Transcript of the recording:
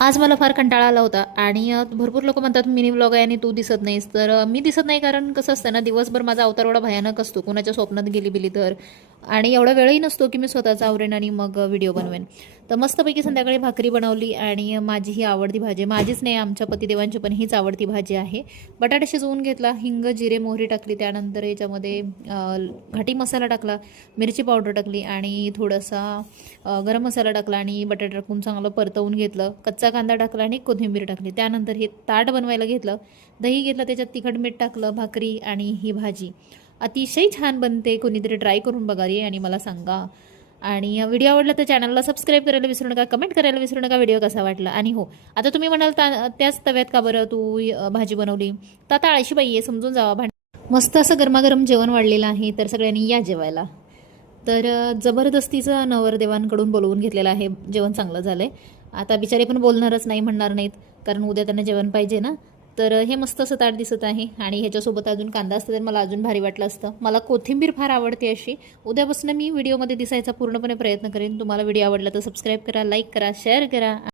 आज मला फार कंटाळा आला होता आणि भरपूर लोक म्हणतात मिनी व्लॉग आहे आणि तू दिसत नाहीस. तर मी दिसत नाही कारण कसं असतं ना, दिवसभर माझा अवतार एवढा भयानक असतो, कोणाच्या स्वप्नात गेली बिली तर. आणि एवढा वेळही नसतो की मी स्वतःचा आवरेन आणि मग व्हिडिओ बनवेन. तर मस्तपैकी संध्याकाळी भाकरी बनवली आणि माझी ही आवडती भाजी, माझीच नाही आमच्या पतिदेवांची पण हीच आवडती भाजी आहे. बटाटा शिजवून घेतला, हिंग जिरे मोहरी टाकली, त्यानंतर याच्यामध्ये घाटी मसाला टाकला, मिरची पावडर टाकली आणि थोडासा गरम मसाला टाकला आणि बटाटा टाकून चांगलं परतवून घेतलं. कच्चा कांदा टाकला आणि कोथिंबीर टाकली. त्यानंतर हे ताट बनवायला घेतलं, दही घेतलं, त्याच्यात तिखट मीठ टाकलं, भाकरी आणि ही भाजी अतिशय छान बनते. कोणीतरी ट्राय करून बघा रे आणि मला सांगा. आणि व्हिडिओ आवडला तर चॅनलला सबस्क्राईब करायला विसरू नका, कमेंट करायला विसरू नका व्हिडिओ कसा वाटला. आणि हो, आता तुम्ही म्हणाल त्याच तव्यात का बरं तू भाजी बनवली, तर आता आळशी बाई आहे, समजून जावा. मस्त असं गरमागरम जेवण वाढलेलं आहे, तर सगळ्यांनी या जेवायला. तर जबरदस्तीचं नवरदेवांकडून बोलवून घेतलेलं आहे. जेवण चांगलं झालं आहे. आता बिचारे पण बोलणारच नाही, म्हणणार नाहीत, कारण उद्या त्यांना जेवण पाहिजे ना. तर हे मस्त असं ताट दिसत आहे आणि ह्याच्यासोबत अजून कांदा असतं तर मला अजून भारी वाटलं असतं. मला कोथिंबीर फार आवडते अशी. उद्यापासून मी व्हिडिओमध्ये दिसायचा पूर्णपणे प्रयत्न करेन. तुम्हाला व्हिडिओ आवडला तर सबस्क्राईब करा, लाईक करा, शेअर करा.